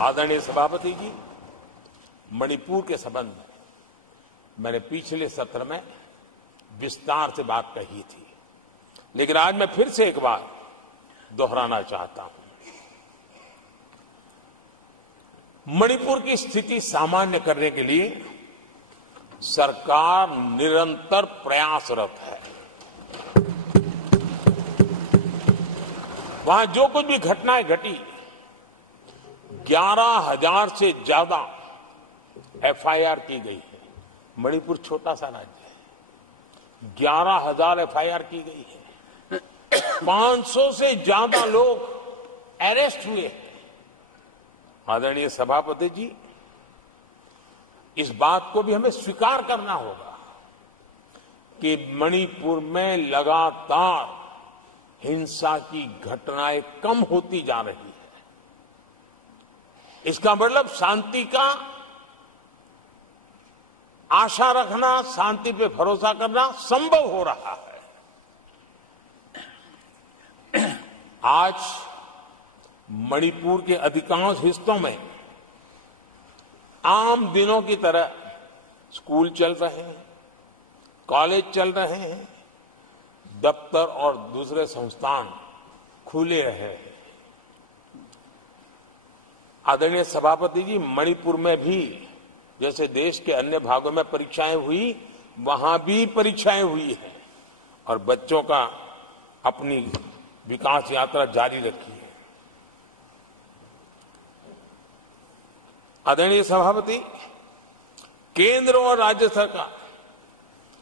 आदरणीय सभापति जी, मणिपुर के संबंध में मैंने पिछले सत्र में विस्तार से बात कही थी, लेकिन आज मैं फिर से एक बार दोहराना चाहता हूं। मणिपुर की स्थिति सामान्य करने के लिए सरकार निरंतर प्रयासरत है। वहां जो कुछ भी घटनाएं घटी, 11,000 से ज्यादा एफआईआर की गई है। मणिपुर छोटा सा राज्य है, 11,000 एफआईआर की गई है। 500 से ज्यादा लोग अरेस्ट हुए हैं। आदरणीय सभापति जी, इस बात को भी हमें स्वीकार करना होगा कि मणिपुर में लगातार हिंसा की घटनाएं कम होती जा रही है। इसका मतलब शांति का आशा रखना, शांति पे भरोसा करना संभव हो रहा है। आज मणिपुर के अधिकांश हिस्सों में आम दिनों की तरह स्कूल चल रहे हैं, कॉलेज चल रहे हैं, दफ्तर और दूसरे संस्थान खुले हैं। आदरणीय सभापति जी, मणिपुर में भी जैसे देश के अन्य भागों में परीक्षाएं हुई, वहां भी परीक्षाएं हुई हैं और बच्चों का अपनी विकास यात्रा जारी रखी है। आदरणीय सभापति, केंद्र और राज्य सरकार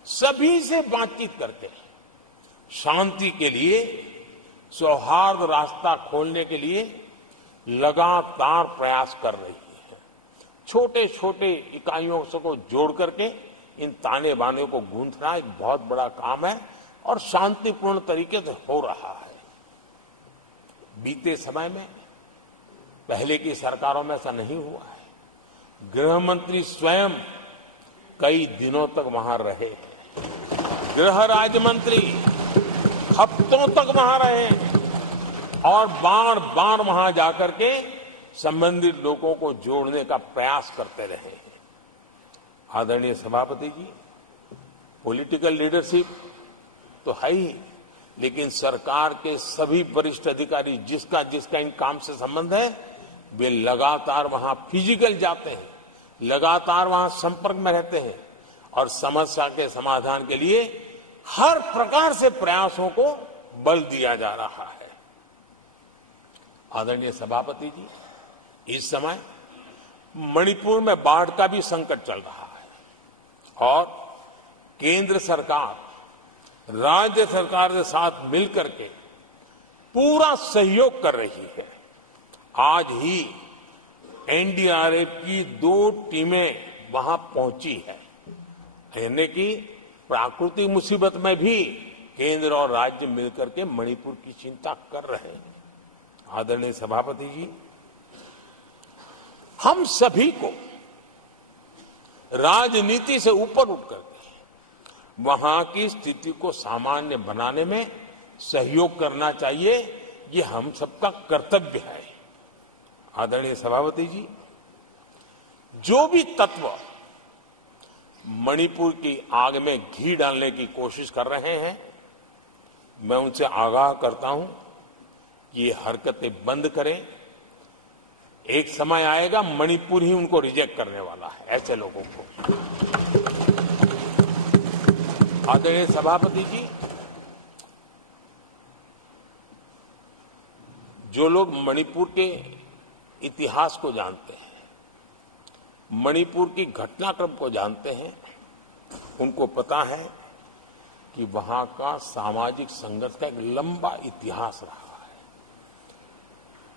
सभी से बातचीत करके शांति के लिए, सौहार्द रास्ता खोलने के लिए लगातार प्रयास कर रही है। छोटे छोटे इकाइयों को जोड़ करके इन ताने बाने को गूंथना एक बहुत बड़ा काम है और शांतिपूर्ण तरीके से हो रहा है। बीते समय में पहले की सरकारों में ऐसा नहीं हुआ है। गृह मंत्री स्वयं कई दिनों तक वहां रहे हैं, गृह राज्य मंत्री हफ्तों तक वहां रहे हैं और बार बार वहां जाकर के संबंधित लोगों को जोड़ने का प्रयास करते रहे हैं। आदरणीय सभापति जी, पॉलिटिकल लीडरशिप तो है ही, लेकिन सरकार के सभी वरिष्ठ अधिकारी जिसका जिसका इन काम से संबंध है, वे लगातार वहां फिजिकल जाते हैं, लगातार वहां संपर्क में रहते हैं और समस्या के समाधान के लिए हर प्रकार से प्रयासों को बल दिया जा रहा है। आदरणीय सभापति जी, इस समय मणिपुर में बाढ़ का भी संकट चल रहा है और केंद्र सरकार राज्य सरकार के साथ मिलकर के पूरा सहयोग कर रही है। आज ही एनडीआरएफ की 2 टीमें वहां पहुंची है, यानी कि प्राकृतिक मुसीबत में भी केंद्र और राज्य मिलकर के मणिपुर की चिंता कर रहे हैं। आदरणीय सभापति जी, हम सभी को राजनीति से ऊपर उठ करके वहां की स्थिति को सामान्य बनाने में सहयोग करना चाहिए। ये हम सबका कर्तव्य है। आदरणीय सभापति जी, जो भी तत्व मणिपुर की आग में घी डालने की कोशिश कर रहे हैं, मैं उनसे आगाह करता हूं, ये हरकतें बंद करें। एक समय आएगा मणिपुर ही उनको रिजेक्ट करने वाला है, ऐसे लोगों को। आदरणीय सभापति जी, जो लोग मणिपुर के इतिहास को जानते हैं, मणिपुर की घटनाक्रम को जानते हैं, उनको पता है कि वहां का सामाजिक संघर्ष का एक लंबा इतिहास रहा है।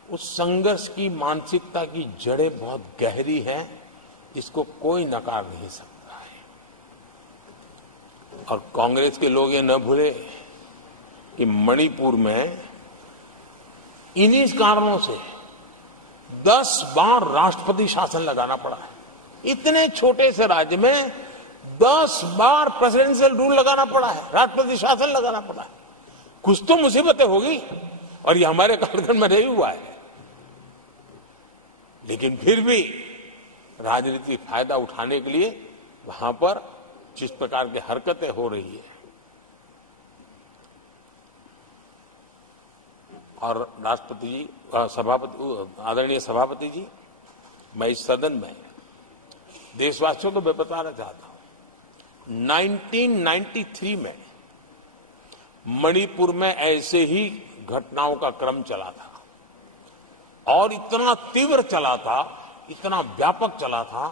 उस संघर्ष की मानसिकता की जड़ें बहुत गहरी हैं, इसको कोई नकार नहीं सकता है। और कांग्रेस के लोग ये न भूले कि मणिपुर में इन्हीं कारणों से 10 बार राष्ट्रपति शासन लगाना पड़ा है। इतने छोटे से राज्य में 10 बार प्रेसिडेंशियल रूल लगाना पड़ा है, राष्ट्रपति शासन लगाना पड़ा है। कुछ तो मुसीबतें होगी और ये हमारे कार्यक्रम में नहीं हुआ है। लेकिन फिर भी राजनीतिक फायदा उठाने के लिए वहां पर जिस प्रकार की हरकतें हो रही है, और राष्ट्रपति जी, आदरणीय सभापति जी, मैं इस सदन में देशवासियों को मैं बताना चाहता हूं, 1993 में मणिपुर में ऐसे ही घटनाओं का क्रम चला था और इतना तीव्र चला था, इतना व्यापक चला था,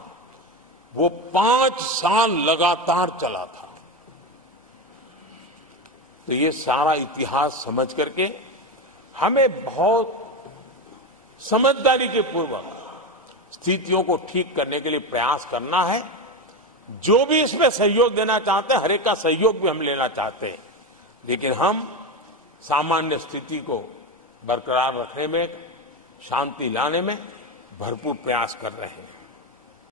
वो 5 साल लगातार चला था। तो ये सारा इतिहास समझ करके हमें बहुत समझदारी के पूर्वक स्थितियों को ठीक करने के लिए प्रयास करना है। जो भी इसमें सहयोग देना चाहते हैं, हर एक का सहयोग भी हम लेना चाहते हैं, लेकिन हम सामान्य स्थिति को बरकरार रखने में, शांति लाने में भरपूर प्रयास कर रहे हैं।